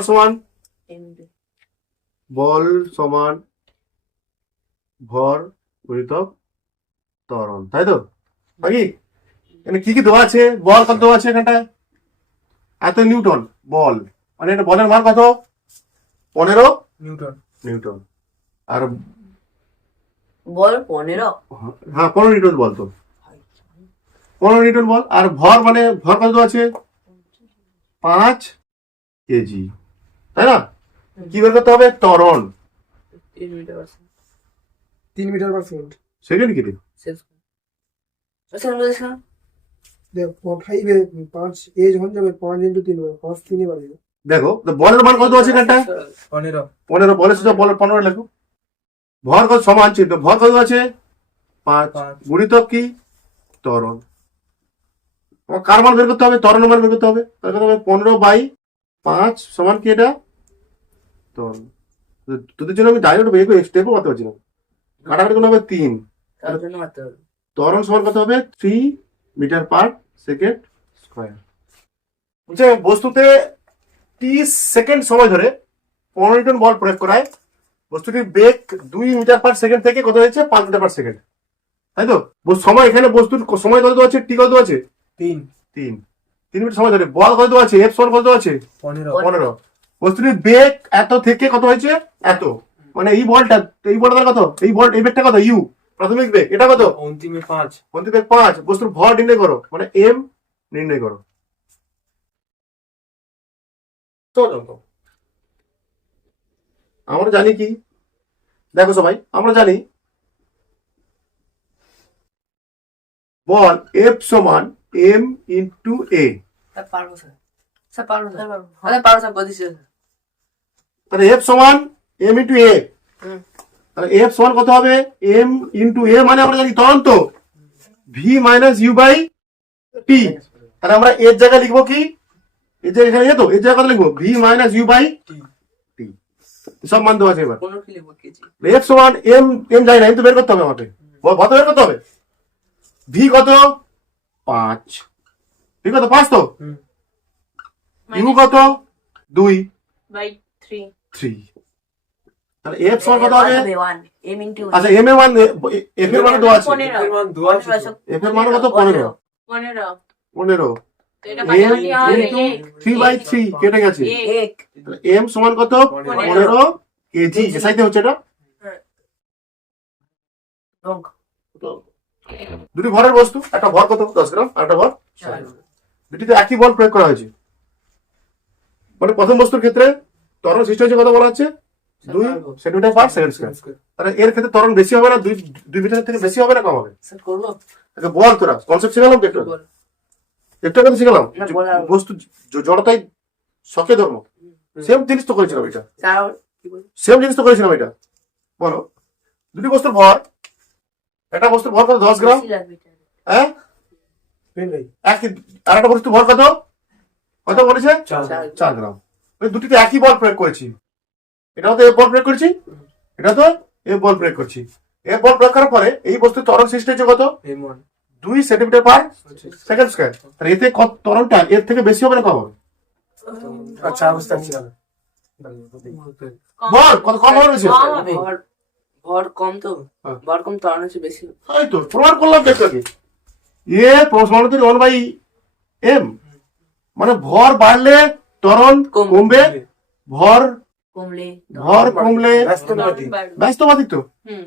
সমান ভর গুণিতক ত্বরণ, তাই তো? নাকি এখানে কি কি দেওয়া আছে? বল কত দেওয়া আছে এখানটায়? এত নিউটন বল, মানে এটা বলের মান কত? 15 নিউটন। আর বল 15, হ্যাঁ 15 নিউটন বল, তো 15 নিউটন বল। আর ভর মানে ভর কত দেওয়া আছে? 5 কেজি, তাই না? কি বের করতে হবে? ত্বরণ 3 মিটার পার সেকেন্ড। সেকেন্ড কি? দেখো 5 এ যখন যাবে 5 × 3 হবে, 5 3 বাড়বে। দেখো বলের মান কত আছে এখানটায়? 15। বলের সাথে বলের 15 লেখো। ভর কত সমান চিহ্ন, ভর কত আছে? 5 গুণিতক কি? ত্বরণ। কার মান বের করতে হবে? ত্বরণের মান বের করতে হবে। তাহলে কত হবে? 15/5 সমান কি? এটা ত্বরণ। তোদের জন্য আমি ডাইরেক্ট বের করে স্টেপও করতে পারছি না, কাটাকাটি কোনো হবে 3। তার জন্য মারতে হবে। ত্বরণ সমান কত হবে? 3 মিটার পার সেকেন্ড স্কয়ার। বলছে বস্তুতে 30 সেকেন্ড সময় ধরে 15 নিউটন বল প্রয়োগ করায় বস্তুটির বেগ 2 মিটার পার সেকেন্ড থেকে কত হয়েছে? 5 মিটার পার সেকেন্ড, তাই তো? সময় এখানে বস্তুর সময় কত আছে? টি কত আছে? 3 মিনিট সময় ধরে বল কত দেওয়া আছে, এফ সমান কত দেওয়া আছে 15 15। বস্তুটির বেগ এত থেকে কত হয়েছে এত, মানে এই বলটা কত, এই বল এই বেগটা কত ইউ প্রাথমিক বেগ, এটা কত অন্তিমে 5 অন্তিম বেগ 5। বস্তুর ভর নির্ণয় করো, মানে এম নির্ণয় করো। আমরা জানি কি, দেখো সবাই আমরা জানি বল এফ সমান এম ইন্টু এ। স্যার পারবো স্যার, স্যার পারবো স্যার, আরে পারবো স্যার, বলছি স্যার। তাহলে এফ সমান এম ইন্টু এ, হুম। তাহলে এফ সমান কত হবে এম ইন্টু এ, মানে আমরা জানি ত্বরণ তো ভি মাইনাস ইউ বাই টি। তাহলে আমরা এর জায়গায় লিখবো কি, এর জায়গায় এখানে তো এর জায়গায় কত লিখবো ভি মাইনাস ইউ বাই টি, সব মান দেওয়া আছে। এবার 15 কি লিখবো কেজি? এফ সমান এম, এম যাই না, এম তো বের করতে হবে আমাকে, কত বের করতে হবে, ভি কত 5, ভি কত 5 তো, হুম। ইউ কত 2 বাই 3 3। তাহলে এফ সমান কত হবে, 1 m ইনটু আচ্ছা এম এর মান, এফ এর মান দেওয়া আছে, 15 এর মান 2 আছে তো। এফ এর মান কত 15, 15 তো এটা কাটাকাটি হবে 3/3 কেটে গেছে। 1 তাহলে এম সমান কত 15 কেজি, এসাইতে হচ্ছে এটা। রং দুটি ভরের বস্তু, একটা ভর কত 10 গ্রাম আর একটা ভর 6। দুটিতে একই বল প্রয়োগ করা হয়েছে, মানে প্রথম বস্তুর ক্ষেত্রে ত্বরণ সৃষ্টি হয়েছে কত বলা হচ্ছে 2 সেন্টিমিটার পার সেকেন্ড স্কয়ার। তাহলে এর ক্ষেত্রে ত্বরণ বেশি হবে না, 2 মিটার থেকে বেশি হবে না কম হবে? স্যার করব আচ্ছা বল, তোরা কনসেপ্ট শিখালাম একটু বল একটু কথা শিখালাম, না, বলা হবে। বস্তু জড়তাই শখে ধর্ম, সেম জিনিস তো করেছিলাম এটা, স্যার কি বল সেম জিনিস তো করেছিলাম এটা। বলো দুটি বস্তুর ভর, একটা বস্তুর ভর কত 10 গ্রাম, বেশি লাগবে এটা। হ্যাঁ একই, আর একটা বস্তুর ভর কত কত বলেছে 4 গ্রাম। ওই দুটিতে একই বল প্রয়োগ করেছি, এটাও তো এফ বল প্রয়োগ করেছি, এটা তো এফ বল প্রয়োগ করছি। এফ বল প্রয়োগ করার পরে এই বস্তুর ত্বরণ সৃষ্টি হয়েছে কত m1 2 centimetre per second square. তাহলে এতে কত ত্বরণটা এর থেকে বেশি হবে না কম হবে? আচ্ছা বুঝতে পারছি না। ভর কত কম হবে বেশি হবে? কম হবে। ভর কম তো, হ্যাঁ। ভর কম ত্বরণ হচ্ছে বেশি। এই তো প্রমাণ করলাম তো একটু আগে, এ প্রমাণিত 1/m, মানে ভর বাড়লে ত্বরণ কমবে, ভর কমলে কমলে ব্যস্তবাদী। ব্যস্তবাদী তো। হুম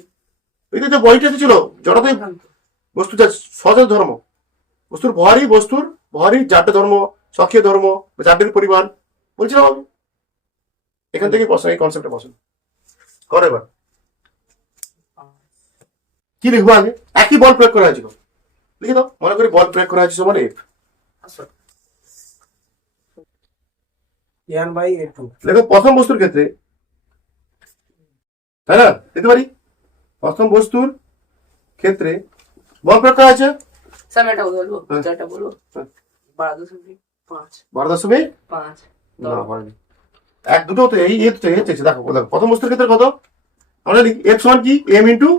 এটা যে বইটা ছিল জড়তাই বস্তু যা সহজ ধর্ম, বস্তুর ভরই 4টে ধর্ম, সক্রিয় ধর্ম, 4টির পরিমাণ বলছিলাম আমি। এখান থেকে প্রশ্ন, এই কনসেপ্টে পছন্দ করে। এবার কি লিখবো আগে, একই বল প্রয়োগ করা হয়েছিল, লিখে দাও। মনে করি বল প্রয়োগ করা হয়েছে সমান এফ, n/a2 দেখো প্রথম বস্তুর ক্ষেত্রে, তাই না দিতে পারি, প্রথম বস্তুর ক্ষেত্রে বল প্রয়োগ করা আছে স্যার এটা বলবো, হ্যাঁ। এটা বলবো হ্যাঁ। 12.5 12.5 না হয়নি, এক দুটো তো এই তো চেয়েছে। দেখো প্রথম বস্তুর ক্ষেত্রে কত, আমরা লিখি এফ সমান কি এম ইন্টু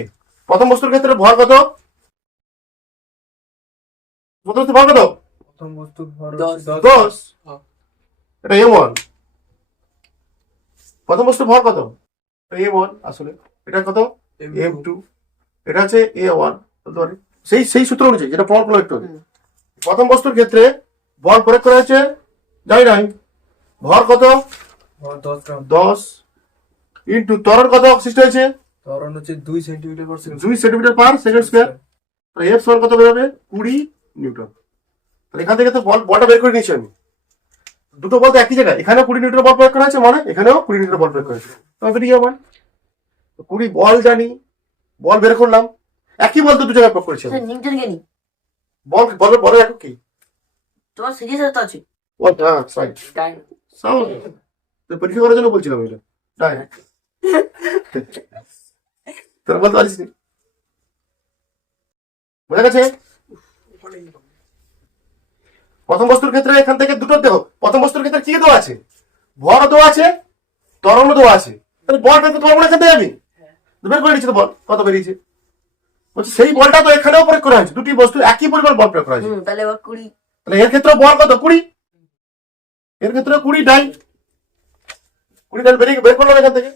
এ। প্রথম বস্তুর ক্ষেত্রে ভর কত, প্রথম বস্তুর ভর কত প্রথম বস্তুর ভর 10 10, এটা m1। প্রথম বস্তুর ভর কত, m1 আসলে, এটা কত m2, এটা হচ্ছে a1 বলতে পারি, সেই সূত্র অনুযায়ী যেটা প্রমাণ করলো একটু আগে। প্রথম বস্তুর ক্ষেত্রে বল প্রয়োগ করা হয়েছে জানি নাই, ভর কত ভর 10 গ্রাম, 10 ইন্টু ত্বরণ কত সৃষ্টি হয়েছে ত্বরণ হচ্ছে 2 centimetre per second. 2 centimetre per second square. তাহলে এফ সমান কত বেরোবে 20 নিউটন। তাহলে এখান থেকে তো বলটা বের করে নিয়েছি আমি, দুটো বল তো একই জায়গায়, এখানেও 20 নিউটন বল প্রয়োগ করা হয়েছে, মানে এখানেও 20 নিউটন বল প্রয়োগ করা হয়েছে, তবে বেরিয়ে যাবে 20 বল জানি, বল বের করলাম, একই বল তো দু জায়গায় প্রয়োগ করেছি আমি। স্যার নিউটন কে নি বলের একক কি, তোমার সিরিয়াস তো আছে বল, হ্যাঁ রাইট, টাইম সাউন্ড তো পরীক্ষা করার জন্য বলছিলাম এটা, তাই তোর বলতে পারিস নি, বোঝা গেছে। প্রথম বস্তুর ক্ষেত্রে এখান থেকে দুটো দেখো, প্রথম বস্তুর ক্ষেত্রে কি দেওয়া আছে, ভর দেওয়া আছে, ত্বরণ দেওয়া আছে, তাহলে বল বের করতে পারবো না এখান থেকে আমি, বের করে নিচ্ছি তো বল কত বেরিয়েছে, বলছি সেই বলটা তো এখানেও প্রয়োগ করা হয়েছে, দুটি বস্তু একই পরিমাণ বল প্রয়োগ করা হয়েছে, তাহলে এবার 20 তাহলে এর ক্ষেত্রে বল কত 20, এর ক্ষেত্রে 20 ডাই বেরিয়ে বের করলাম এখান থেকে।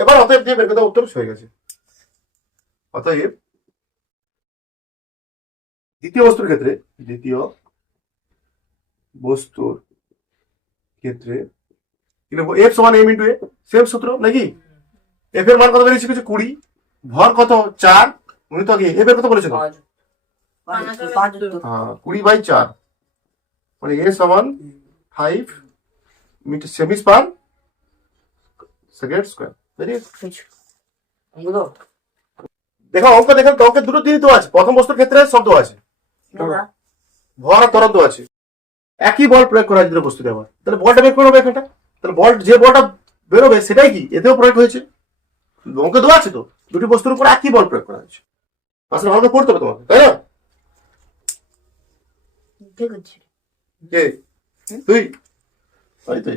এবার অতএব দিয়ে বের করতে উত্তর হয়ে গেছে। অতএব দ্বিতীয় বস্তুর ক্ষেত্রে কি লিখবো? এফ সমান এম ইন্টু এ, সেম সূত্র নাকি? এফ এর মান কত বেরিয়েছে? কিছু 20, ভর কত 4, উনি তো আগে এফ এর কত বলেছিল? 20/4, মানে এ সমান 5 metre CM per second square. দেখো অঙ্ক দেখেন, অঙ্কের দুটো জিনিস তো আছে। প্রথম বস্তুর ক্ষেত্রে শব্দ আছে, ভর আর ত্বরণ আছে। একই বল প্রয়োগ করা হয় দুটো বস্তুতে আবার, তাহলে বলটা বের করবে এখানটা। তাহলে বল, যে বলটা বেরোবে সেটাই কি এতেও প্রয়োগ হয়েছে। অঙ্কে দেওয়া আছে তো, দুটি বস্তুর উপর একই বল প্রয়োগ করা হয়েছে। আসলে ভালো করে পড়তে হবে তোমাকে, তাই না? কে তুই? তাই তাই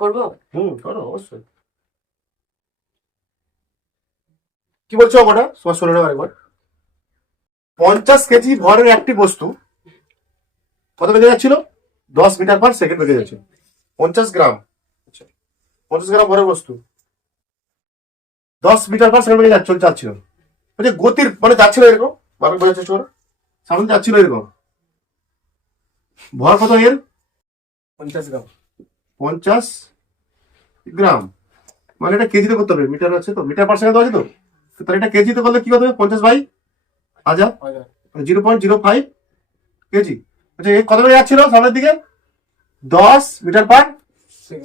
করবো। করো অবশ্যই। কি বলছো অঙ্কটা? তোমার শুনে নেবো একবার। 50 কেজি ভরের একটি বস্তু কত বেগে যাচ্ছিল? 10 মিটার পার সেকেন্ড বেগে যাচ্ছে। 50 গ্রাম, 50 গ্রাম ভরের বস্তু 10 মিটার পার সেকেন্ড বেগে যাচ্ছিল। বলছে গতির মানে যাচ্ছিল এরকম, বারবার বোঝার চেষ্টা করো, সামনে যাচ্ছিল এরকম। ভর কত এর? 50 গ্রাম। 50 গ্রাম, মানে এটা কেজিতে করতে হবে। মিটার আছে তো, মিটার পার সেকেন্ড আছে তো, তাহলে এটা কেজিতে করলে কি করতে হবে? 50/1000, 0.05 কেজি। আচ্ছা এ কত বেগে যাচ্ছিল সামনের দিকে? 10 মিটার পার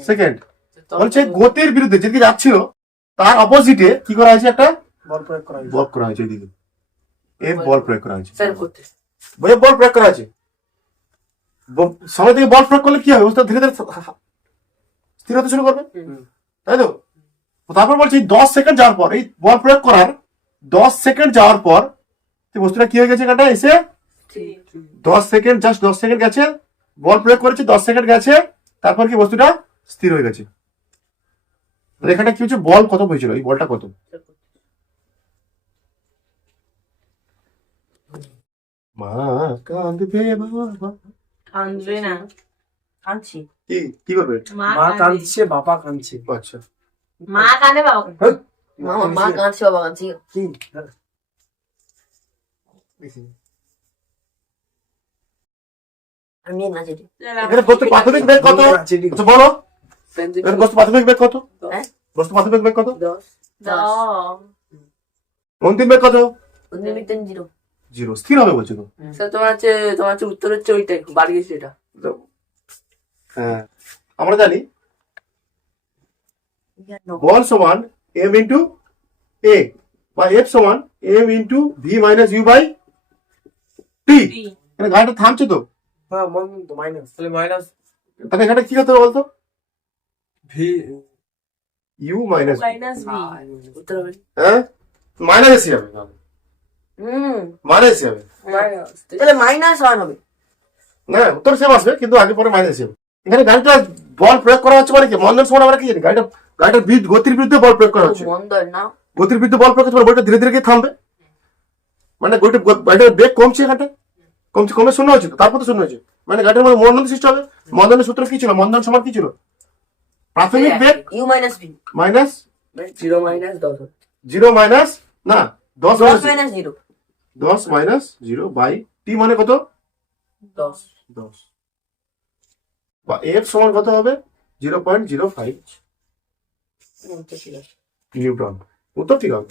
সেকেন্ড। বলছে গতির বিরুদ্ধে যেদিকে যাচ্ছিল তার অপোজিটে কি করা হয়েছে? একটা বল প্রয়োগ করা হয়েছে। বল করা হয়েছে, এইদিকে এফ বল প্রয়োগ করা হয়েছে। স্যার করতে বল প্রয়োগ করা আছে। সামনের দিকে বল প্রয়োগ করলে কি হবে? বস্তুটা ধীরে ধীরে স্থির হতে শুরু করবে, তাই তো? তারপর বলছি 10 সেকেন্ড যাওয়ার পর, এই বল প্রয়োগ করার 10 সেকেন্ড যাওয়ার পর বস্তুটা কি হয়ে গেছে? এখানটা এসে 10 সেকেন্ড, জাস্ট 10 সেকেন্ড গেছে, বল প্রয়োগ করেছে, 10 সেকেন্ড গেছে, তারপর কি বস্তুটা স্থির হয়ে গেছে। এখানে কি হচ্ছে? বল কত হয়েছিল? এই বলটা কত? মা কাঁদবে বাবা। কাঁদবে না, কাঁদছি। কি করবে? মা কাঁদছে, বাবা কাঁদছে। আচ্ছা মা কাঁদে, বাবা কাঁদে। হেই, মা কাঁদছে, বাবা কাঁদছে। কি? আমি না যেটি এখানে বস্তু প্রাথমিক বেগ কত? আচ্ছা বলো, এখানে বস্তু প্রাথমিক বেগ কত? হ্যাঁ? বস্তু প্রাথমিক বেগ কত? 10 অন্তিম বেগ কত? 0 জিরো। স্থির হবে বলছো তো। স্যার তোমার হচ্ছে উত্তর হচ্ছে ওইটাই বাড়ি গেছে এটা। হ্যাঁ, আমরা জানি বল সমান এম ইন্টু এ, বা এফ সমান M into V minus U by T. এখানে গাড়িটা থামছে তো, হ্যাঁ, মন তো মাইনাস। তাহলে মাইনাস তাহলে এখানে কি করতে হবে বলতো? ভি ইউ মাইনাস, উত্তর হবে হ্যাঁ মাইনাস এসে যাবে, মাইনাস এসে যাবে। তাহলে -1 হবে। না উত্তর সেম আসবে, কিন্তু আগে পরে মাইনাস যাবে। এখানে গাড়িটা বল প্রয়োগ করা হচ্ছে মানে কি? মন্দন সময় আমরা কি জানি? গাড়িটার গতির বিরুদ্ধে বল প্রয়োগ করা হচ্ছে। বন্ধ না, গতির বিরুদ্ধে বল প্রয়োগ করতে বলটা ধীরে ধীরে গিয়ে থামবে, মানে গাড়িটার বেগ কমছে, এখানটা কমছে, কমে শূন্য হচ্ছে, তারপর তো শূন্য হয়েছে, মানে গাড়িটার মধ্যে মন্দন সৃষ্টি হবে। মন্দনের সূত্র কি ছিল? মন্দন সমান কি ছিল? প্রাথমিক বেগ u minus v minus 0 minus 10 0 minus না 10 10 minus 0 10 মাইনাস 0 বাই টি, মানে কত? 10 10, বা এফ সমান কত হবে? 0.05 নিউটন। উত্তর ঠিক হবে।